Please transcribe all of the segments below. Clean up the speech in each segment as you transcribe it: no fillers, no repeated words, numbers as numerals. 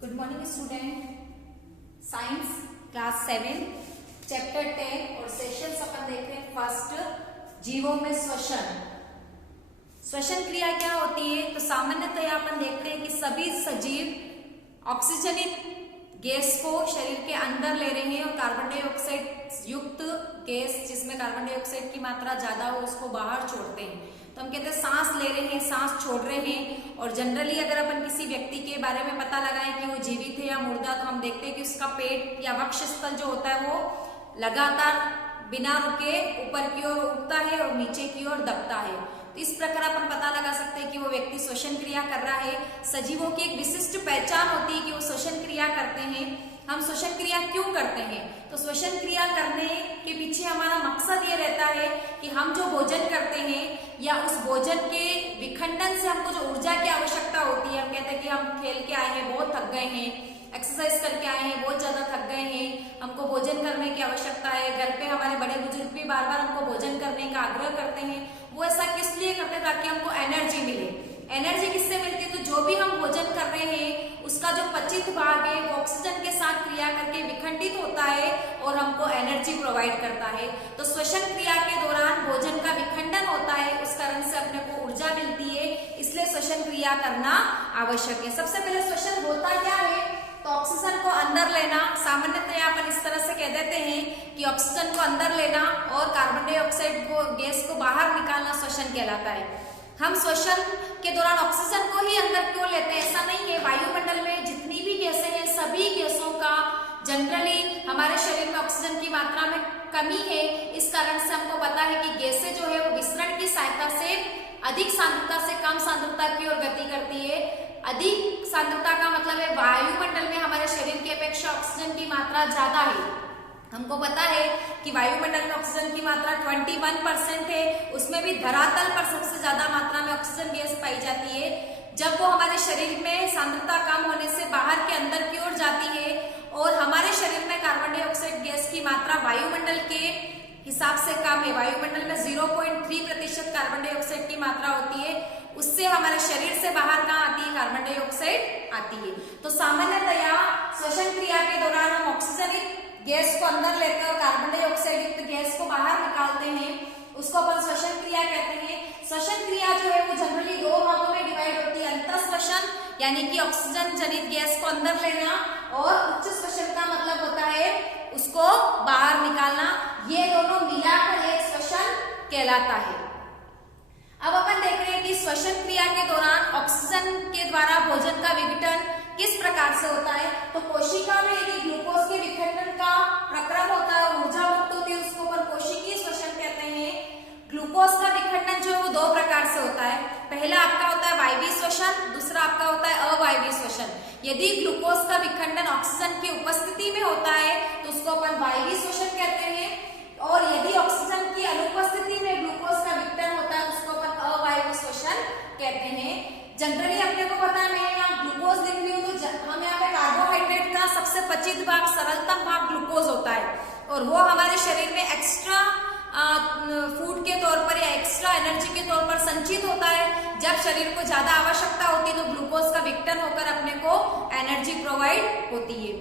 Good morning student. Science class 7 chapter 10 और session अपन देख रहे हैं फर्स्ट, जीवों में श्वसन। श्वसन क्रिया क्या होती है? तो सामान्यतः अपन देखते हैं कि सभी सजीव ऑक्सीजनित गैस को शरीर के अंदर ले रहे हैं और कार्बन डाइऑक्साइड युक्त गैस जिसमें कार्बन डाइऑक्साइड की मात्रा ज्यादा हो उसको बाहर छोड़ते हैं। तो हम कहते हैं सांस ले रहे हैं, सांस छोड़ रहे हैं। और जनरली अगर अपन किसी व्यक्ति के बारे में पता लगाएं कि वो जीवित है या मुर्दा, तो हम देखते हैं कि उसका पेट या वक्षस्थल जो होता है वो लगातार बिना रुके ऊपर की ओर उठता है और नीचे की ओर दबता है। तो इस प्रकार अपन पता लगा सकते हैं कि वो व्यक्ति श्वसन क्रिया कर रहा है। सजीवों की एक विशिष्ट पहचान होती है कि वो श्वसन क्रिया करते हैं। हम श्वसन क्रिया क्यों करते हैं? तो श्वसन क्रिया करने के पीछे हमारा मकसद ये रहता है कि हम जो भोजन करते हैं या उस भोजन के विखंडन से हमको जो ऊर्जा की आवश्यकता होती है, हम कहते हैं कि हम खेल के आए हैं, बहुत थक गए हैं, एक्सरसाइज करके आए हैं, बहुत ज्यादा थक गए हैं, हमको भोजन करने की आवश्यकता है। घर पे हमारे बड़े बुजुर्ग भी बार बार हमको भोजन करने का आग्रह करते हैं। वो ऐसा किस लिए करते हैं? ताकि हमको एनर्जी मिले। एनर्जी किससे मिलती है? तो जो भी हम भोजन कर रहे हैं उसका जो पचित भाग है वो ऑक्सीजन के साथ क्रिया करके विखंडित होता है और हमको एनर्जी प्रोवाइड करता है। तो श्वसन क्रिया के दौरान भोजन का विखंडन होता है, उस कारण से अपने को ऊर्जा मिलती है, इसलिए श्वसन क्रिया करना आवश्यक है। सबसे पहले श्वसन होता क्या है? तो ऑक्सीजन को अंदर लेना। सामान्यतः अपन इस तरह से कह देते हैं कि ऑक्सीजन को अंदर लेना और कार्बन डाइऑक्साइड को गैस को बाहर निकालना श्वसन कहलाता है। हम श्वसन के दौरान ऑक्सीजन को ही अंदर क्यों लेते हैं? ऐसा नहीं है। वायुमंडल में जितनी भी गैसें हैं सभी गैसों का जनरली हमारे शरीर में ऑक्सीजन की मात्रा में कमी है। इस कारण से हमको पता है कि गैसें जो है वो विसरण की सहायता से अधिक सांद्रता से कम सांद्रता की ओर गति करती है। अधिक सांद्रता का मतलब है वायुमंडल में हमारे शरीर की अपेक्षा ऑक्सीजन की मात्रा ज्यादा है। हमको पता है कि वायुमंडल में ऑक्सीजन की मात्रा 21% है, उसमें भी धरातल पर सबसे ज्यादा मात्रा में ऑक्सीजन गैस पाई जाती है। जब वो हमारे शरीर में सांद्रता कम होने से बाहर के अंदर की ओर जाती है और हमारे शरीर में कार्बन डाइऑक्साइड गैस की मात्रा वायुमंडल के हिसाब से कम है। वायुमंडल में 0.3% कार्बन डाइऑक्साइड की मात्रा होती है, उससे हमारे शरीर से बाहर कहाँ आती है? कार्बन डाइऑक्साइड आती है। तो सामान्यतया श्वसन क्रिया के दौरान हम ऑक्सीजनित गैस को अंदर लेते हैं और कार्बन डाइऑक्साइड युक्त गैस को बाहर निकालते हैं, उसको अपन श्वसन क्रिया कहते हैं। श्वसन क्रिया जो है वो जनरली दो भागों में डिवाइड होती है। अंतःश्वसन यानी कि ऑक्सीजन जनित गैस को अंदर लेना, और उच्च श्वसन का मतलब होता है उसको बाहर निकालना। ये दोनों मिलाकर एक श्वसन कहलाता है। अब अपन देख रहे हैं कि श्वसन क्रिया के दौरान ऑक्सीजन के द्वारा भोजन का विघटन किस प्रकार से होता है? तो कोशिका में यदि ग्लूकोज के विखंडन का प्रक्रम होता है, ऊर्जा मुक्त होती है, उसको अपन कोशिकीय श्वसन कहते हैं। ग्लूकोज का विखंडन जो है वो दो प्रकार से होता है। पहला आपका होता है वायवीय श्वसन, दूसरा आपका होता है अवायवीय श्वसन। यदि ग्लूकोज का विखंडन ऑक्सीजन की उपस्थिति में होता है तो उसको अपन वायवीय श्वसन कहते हैं, और यदि ऑक्सीजन की अनुपस्थिति में ग्लूकोज का विघटन होता है तो उसको अपन अवायवीय श्वसन कहते हैं। जनरली अपने को पता है, मैं यहाँ ग्लूकोज लिख रही हूँ तो हम यहाँ पे कार्बोहाइड्रेट का सबसे पचित भाग, सरलतम भाग ग्लूकोज होता है, और वो हमारे शरीर में एक्स्ट्रा फूड के तौर पर या एक्स्ट्रा एनर्जी के तौर पर संचित होता है। जब शरीर को ज्यादा आवश्यकता होती है तो ग्लूकोज का विघटन होकर अपने को एनर्जी प्रोवाइड होती है।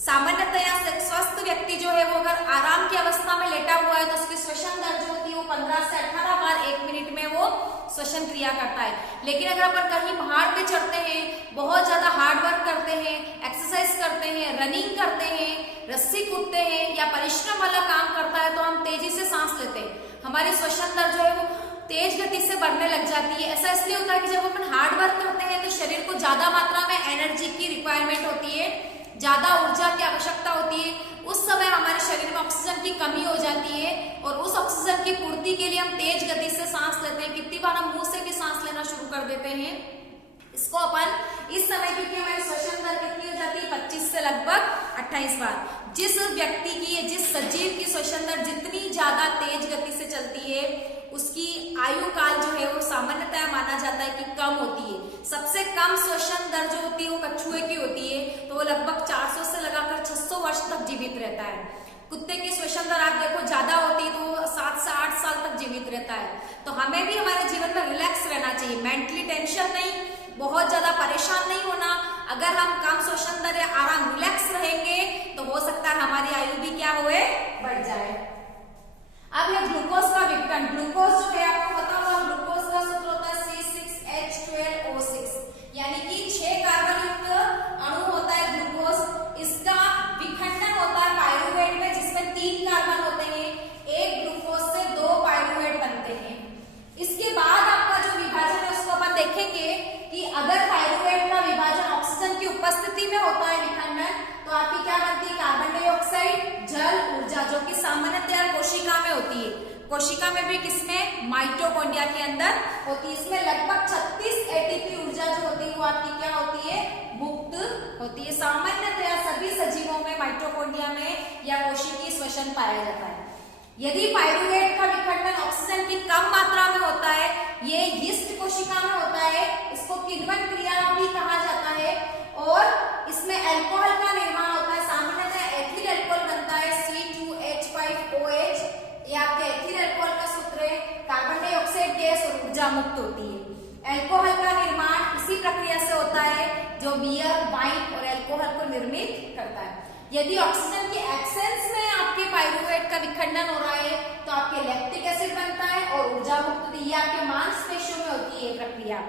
सामान्यतया स्वस्थ व्यक्ति जो है वो अगर आराम की अवस्था में लेटा हुआ है तो उसकी श्वसन दर जो होती है वो 15 से 18 बार 1 मिनट में वो श्वसन क्रिया करता है। लेकिन अगर अपन कहीं पहाड़ पे चढ़ते हैं, बहुत ज्यादा हार्ड वर्क करते हैं, एक्सरसाइज करते हैं, रनिंग करते हैं, रस्सी कूदते हैं या परिश्रम वाला काम करता है तो हम तेजी से सांस लेते हैं, हमारी श्वसन दर जो है वो तेज गति से बढ़ने लग जाती है। ऐसा इसलिए होता है कि जब अपन हार्ड वर्क करते हैं तो शरीर को ज्यादा मात्रा में एनर्जी की रिक्वायरमेंट होती है, ज्यादा ऊर्जा की आवश्यकता होती है। उस समय हमारे शरीर में ऑक्सीजन की कमी हो जाती है और उस ऑक्सीजन की पूर्ति के लिए हम तेज गति से सांस लेते हैं। कितनी बार हम मुंह से भी सांस लेना शुरू कर देते हैं। इसको अपन इस समय क्योंकि हमारी श्वसन दर कितनी हो जाती है? 25 से लगभग 28 बार। जिस व्यक्ति की, जिस सजीव की श्वसन दर जितनी ज्यादा तेज गति से चलती है उसकी आयु काल जो है वो सामान्यतः माना जाता है कि कम होती है। सबसे कम श्वसन दर जो होती है वो कछुए की होती है, तो वो लगभग 400 से लगाकर 600 वर्ष तक जीवित रहता है। कुत्ते की श्वसन दर आप देखो ज्यादा होती है तो वो 7 से 8 साल तक जीवित रहता है। तो हमें भी हमारे जीवन में रिलैक्स रहना चाहिए, मेंटली टेंशन नहीं, बहुत ज्यादा परेशान नहीं होना, अगर हम कम श्वसन दर या आराम रिलैक्स रहेंगे तो हो सकता है हमारी आयु भी क्या हुए, बढ़ जाए। अब ये ग्लूकोज का विघटन, ग्लूकोज जो है आपको पता होगा ग्लूकोज का सूत्र होता है C6H12O6, यानी कि 6 कार्बन युक्त अणु होता है ग्लूकोज। इसका विखंडन होता है पाइरुवेट में, जिसमें 3 कार्बन होते हैं। एक ग्लूकोज से 2 पाइरुवेट बनते हैं। इसके बाद आपका जो विभाजन है उसको अपन देखेंगे कि अगर पाइरुवेट का विभाजन ऑक्सीजन की उपस्थिति में होता है विखंडन, तो आपकी क्या बनती है, कार्बन डाइऑक्साइड, जल, ऊर्जा, जो कि सामान्यतया कोशिका में होती है। कोशिका में भी किसमें, माइटोकॉन्ड्रिया के अंदर होती है। इसमें लगभग 36 एटीपी ऊर्जा जो होती है वो आपकी क्या होती है, मुक्त होती है। सामान्यतया सभी सजीवों में माइटोकॉन्ड्रिया में या कोशिकीय श्वसन पाया जाता है। यदि पाइरुवेट का विखंडन ऑक्सीजन की कम मात्रा में होता है, ये यीस्ट कोशिका में होता है, इसको किण्वन क्रिया भी कहा जाता है, और इसमें अल्कोहल का निर्माण होता है। सामान्यतः एथिल अल्कोहल बनता है C2H5OH, ये आपके एथिल अल्कोहल का सूत्र है। कार्बन डाइऑक्साइड गैस और ऊर्जा मुक्त होती है। अल्कोहल का निर्माण इसी प्रक्रिया से होता है जो बियर, वाइन और अल्कोहल को निर्मित करता है। यदि ऑक्सीजन के एब्सेंस में आपके पाइरुवेट का विखंडन हो रहा है तो आपके लैक्टिक एसिड बनता है और ऊर्जा मुक्त होती है। ये आपके मांसपेशियों में होती है प्रक्रिया।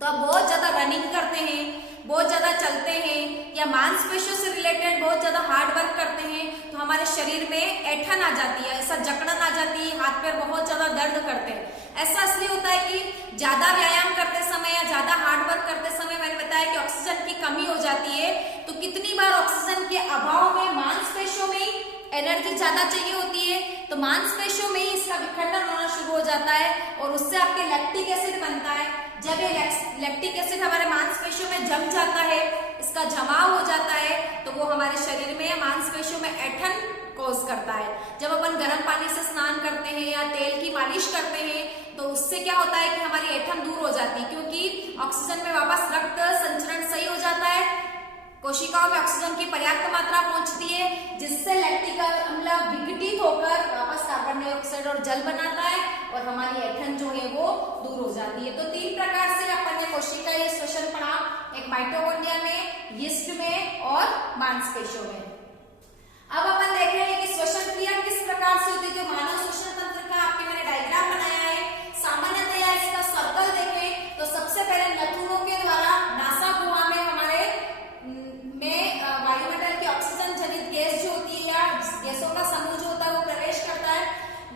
तो आप बहुत ज्यादा रनिंग करते हैं, बहुत ज्यादा चलते हैं या मांसपेशियों से रिलेटेड बहुत ज्यादा हार्ड वर्क करते हैं तो हमारे शरीर में ऐंठन आ जाती है, ऐसा जकड़न आ जाती है, हाथ पैर बहुत ज्यादा दर्द करते हैं। ऐसा इसलिए होता है कि ज्यादा व्यायाम करते समय या ज्यादा हार्ड वर्क करते समय मैंने बताया कि ऑक्सीजन की कमी हो जाती है। तो कितनी बार ऑक्सीजन के अभाव में मांसपेशियों में एनर्जी ज्यादा चाहिए होती है, तो मांसपेशियों में ही इसका विखंडन होना शुरू हो जाता है और उससे आपके लैक्टिक एसिड बनता है। जब ये लैक्टिक एसिड हमारे मांसपेशियों में जम जाता है, इसका जमाव हो जाता है, तो वो हमारे शरीर में या मांसपेशियों में ऐंठन कॉज करता है। जब अपन गर्म पानी से स्नान करते हैं या तेल की मालिश करते हैं तो उससे क्या होता है कि हमारी ऐंठन दूर हो जाती है, क्योंकि ऑक्सीजन में वापस रक्त संचरण सही हो जाता है, कोशिकाओं में ऑक्सीजन की पर्याप्त मात्रा पहुंचती है, जिससे लैक्टिक अम्ल विघटित होकर वापस कार्बन डाइऑक्साइड और जल बनाता है और हमारी ऐंठन जो है वो दूर हो जाती है। तो 3 प्रकार से अपन ने कोशिका ये श्वसन पढ़ा, एक माइटोकॉन्ड्रिया में, यीस्ट में और मांसपेशियों में। अब अपन देख रहे हैं कि श्वसन क्रिया किस प्रकार से होती है। तो मानव श्वसन तंत्र का आपके मैंने डायग्राम बनाया है। सामान्यतया इसका सर्कल देखें तो सबसे पहले नथुनों के द्वारा नासा गुहा में हमारे वायुमंडल की ऑक्सीजन जनित गैस जो होती है या गैसों का समूह जो होता है वो प्रवेश करता है।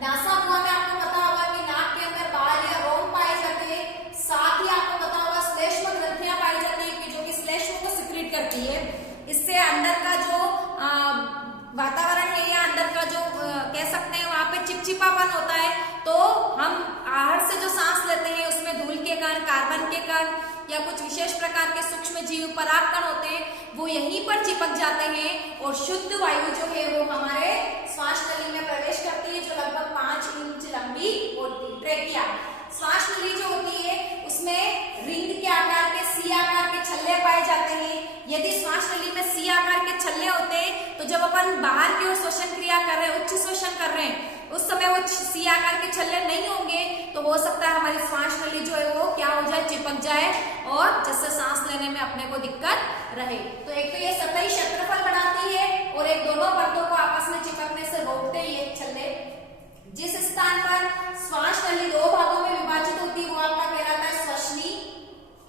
नासा गुहा में आपको पता होगा कि नाक के अंदर बाल या रोम पाए जाते हैं। साथ ही आपको पता होगा श्लेष्म ग्रंथियां पाई जाती है जो कि श्लेष्म को सिक्रीट करती है। इससे अंदर का जो वातावरण है या अंदर का जो कह सकते हैं वहां पे चिपचिपापन होता है, तो हम आहार से जो सांस लेते हैं उसमें धूल के कण, कार्बन के कण या कुछ विशेष प्रकार के सूक्ष्म जीव परागकण होते हैं, वो यहीं पर चिपक जाते हैं और शुद्ध वायु जो है वो हमारे श्वास नली में प्रवेश करती है, जो लगभग 5 इंच लंबी होती है। ट्रेकिया श्वास नली जो होती है उसमें रिंग के आकार के, सी आकार के छल्ले पाए जाते हैं। यदि श्वास नली में सी आकार के छल्ले होते हैं तो जब अपन बाहर की ओर श्वसन क्रिया कर रहे हैं, उच्च श्वसन कर रहे हैं, उस समय वो सी आकार के छल्ले नहीं होंगे तो हो सकता है हमारी श्वास नली जो है वो क्या हो जाए, चिपक जाए और जिससे सांस लेने में अपने को दिक्कत रहे। तो एक तो ये सतही क्षेत्रफल बढ़ाती है और एक दोनों परतों को आपस में चिपकने से रोकते हैं ये छल्ले। जिस स्थान पर श्वास नली 2 भागों में विभाजित होती है वो आपका कहलाता है श्वसनी।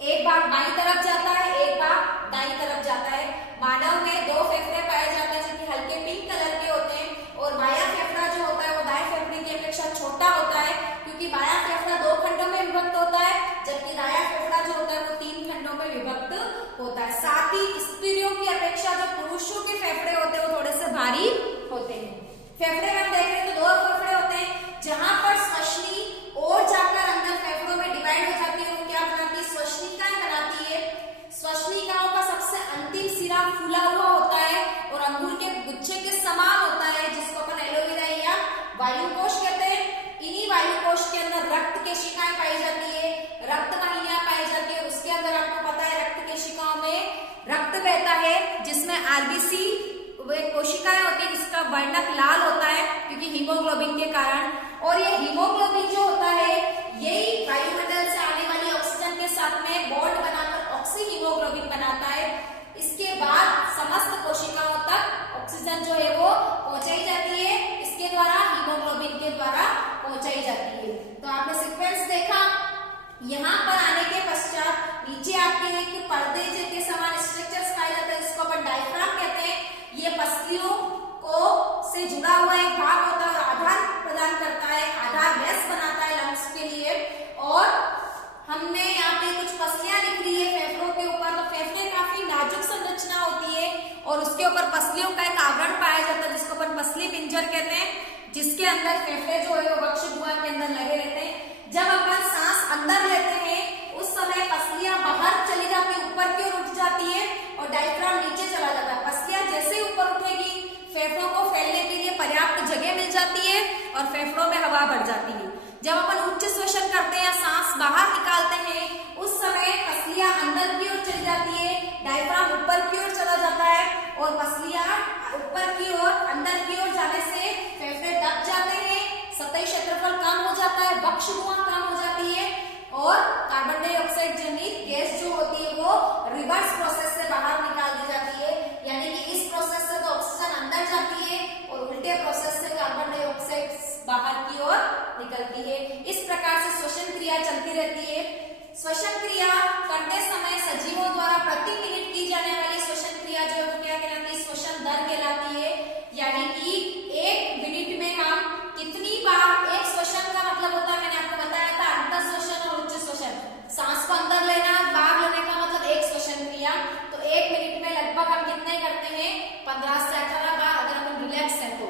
एक भाग बाईं तरफ जाता है, एक भाग दाईं तरफ जाता है। मानव में 2 फेफड़े पाए जाते हैं जो कि हल्के पिंक कलर के होते हैं और बायां फेफड़ा जो होता है वो दाएं फेफड़े की अपेक्षा छोटा होता है, क्योंकि बायां फेफड़ा 2 खंडों में विभक्त होता है जबकि दायां फेफड़ा जो होता है वो 3 खंडों में विभक्त होता है। साथ ही स्त्रियों की अपेक्षा जो पुरुषों के फेफड़े होते हैं वो थोड़े से भारी होते हैं। फेफड़े में हम देख रहे हैं तो 2 फेफड़े होते हैं, जहां पर श्वसनी और जाकर अंदर फेफड़ों में डिवाइड हो जाती है वो क्या बनाती है, श्वसनिकाएं बनाती है। श्वसनिकाओं का सबसे अंतिम सिरा फूला हुआ होता है और अंगूर के गुच्छे के समान होता है, जिसको अपन एलोवेरा या वायु कोश कहते हैं। इन्हीं वायु कोश के अंदर रक्त केशिकाएं पाई जाती है, रक्त वाहिनियां पाई जाती है। उसके अंदर आपको पता है रक्त केशिकाओं में रक्त बहता है, जिसमें आरबीसी वे कोशिकाएं होती है जिसका वर्णक लाल होता है क्योंकि हीमोग्लोबिन के कारण। और ये हीमोग्लोबिन जो होता है यही वायुमंडल से आने वाली ऑक्सीजन के साथ में बॉन्ड बनाकर ऑक्सी हीमोग्लोबिन बनाता है। ऊपर पसलियों का एक आवरण पाया जाता है जिसको अपन पसली पिंजर कहते हैं, जिसके अंदर फेफड़े जो है वो वक्ष गुहा के अंदर लगे रहते हैं। जब अपन सांस अंदर लेते हैं उस समय पसलियां बाहर चली जाती है, ऊपर की ओर उठ जाती है और डायफ्राम नीचे चला जाता है। पसलियां जैसे ही ऊपर उठेगी फेफड़ों को फैलने के लिए पर्याप्त जगह मिल जाती है और फेफड़ों में हवा बढ़ जाती है। जब अपन उच्च श्वसन करते हैं, सांस बाहर निकालते हैं, उस समय पसलियां अंदर की ओर चली जाती है, डायफ्राम ऊपर की ओर चला जाता है और पसलियां ऊपर की ओर अंदर की ओर जाने से फेफड़े दब जाते हैं, सतही क्षेत्रफल कम हो जाता है, वक्ष गुहा कम हो जाती है और कार्बन डाइऑक्साइड जनित गैस जो होती है वो रिवर्स प्रोसेस से बाहर निकाल दी जाती है। यानी कि इस प्रोसेस से तो ऑक्सीजन अंदर जाती है और उल्टे प्रोसेस से कार्बन डाइऑक्साइड बाहर की ओर निकलती है। इस प्रकार से श्वसन क्रिया चलती रहती है। श्वसन क्रिया करते समय सजीवों द्वारा प्रति मिनट की जाने वाली श्वसन क्रिया जो है क्या कहलाती है? श्वसन दर कहलाती है। यानी कि एक मिनट में हम कितनी बार, एक श्वसन का मतलब होता है, मैंने आपको बताया था अंतर श्वसन और उच्च श्वसन। सांस को अंदर लेना, बाहर लेने का मतलब एक श्वसन क्रिया। तो एक मिनट में लगभग हम कितने करते हैं? 15 से 18 बार अगर अपन रिलैक्स है तो।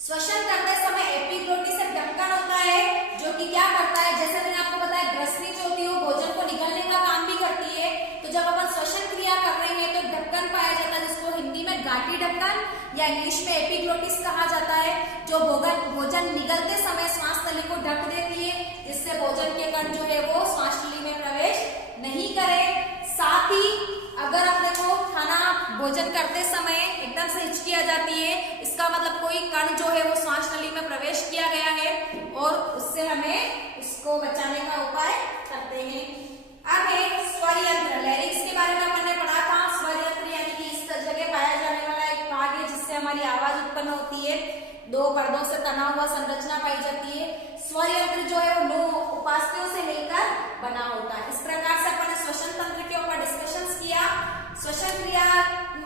श्वसन करते समय एपिग्लोटिस एक ढक्कन होता है जो कि क्या करता है, जैसे मैंने आपको बताया ग्रसनी जो होती है वो भोजन को निगलने का काम भी करती है। तो जब अपन श्वसन क्रिया कर रहे हैं तो ढक्कन पाया जाता है जिसको हिंदी में गाठी ढक्कन या इंग्लिश में एपिग्लोटिस कहा जाता है, जो भोजन निगलते समय श्वास नली को ढक देती है जिससे भोजन के कण जो है वो श्वास नली में प्रवेश नहीं करे। साथ ही अगर अपने को खाना भोजन करते समय एकदम से हिचकी आ जाती है, इसका मतलब कोई कण जो है वो श्वास नली में प्रवेश किया गया है और उससे हमें उसको बचाने का उपाय करते हैं। अब है स्वर यंत्र, लैरिंक्स के बारे में अपन ने पढ़ा था। स्वर यंत्र यानी कि इस जगह पाया जाने वाला एक भाग है जिससे हमारी आवाज उत्पन्न होती है। 2 पर्दों से तना हुआ संरचना पाई जाती है। स्वर यंत्र जो है वो 9 उपास्थ्यों से मिलकर बना होता है। इस प्रकार से अपन ने श्वसन तंत्र के ऊपर डिस्कशंस किया। श्वसन क्रिया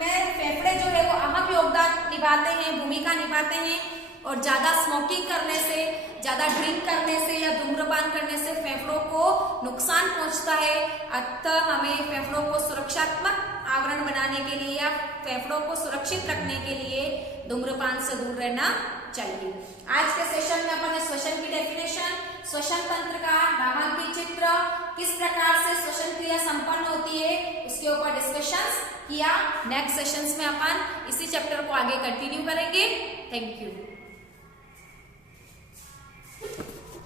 में फेफड़े जो है वो अहम योगदान निभाते हैं, भूमिका निभाते हैं और ज्यादा स्मोकिंग करने से, ज्यादा ड्रिंक करने से या धूम्रपान करने से फेफड़ों को नुकसान पहुंचता है। अतः हमें फेफड़ों को सुरक्षात्मक आवरण बनाने के लिए या फेफड़ों को सुरक्षित रखने के लिए धूम्रपान से दूर रहना चाहिए। आज के सेशन में अपन ने श्वसन की डेफिनेशन, श्वसन तंत्र का नामांकित चित्र, किस प्रकार से श्वसन क्रिया संपन्न होती है उसके ऊपर डिस्कशंस किया। नेक्स्ट सेशंस में अपन इसी चैप्टर को आगे कंटिन्यू करेंगे। Thank you.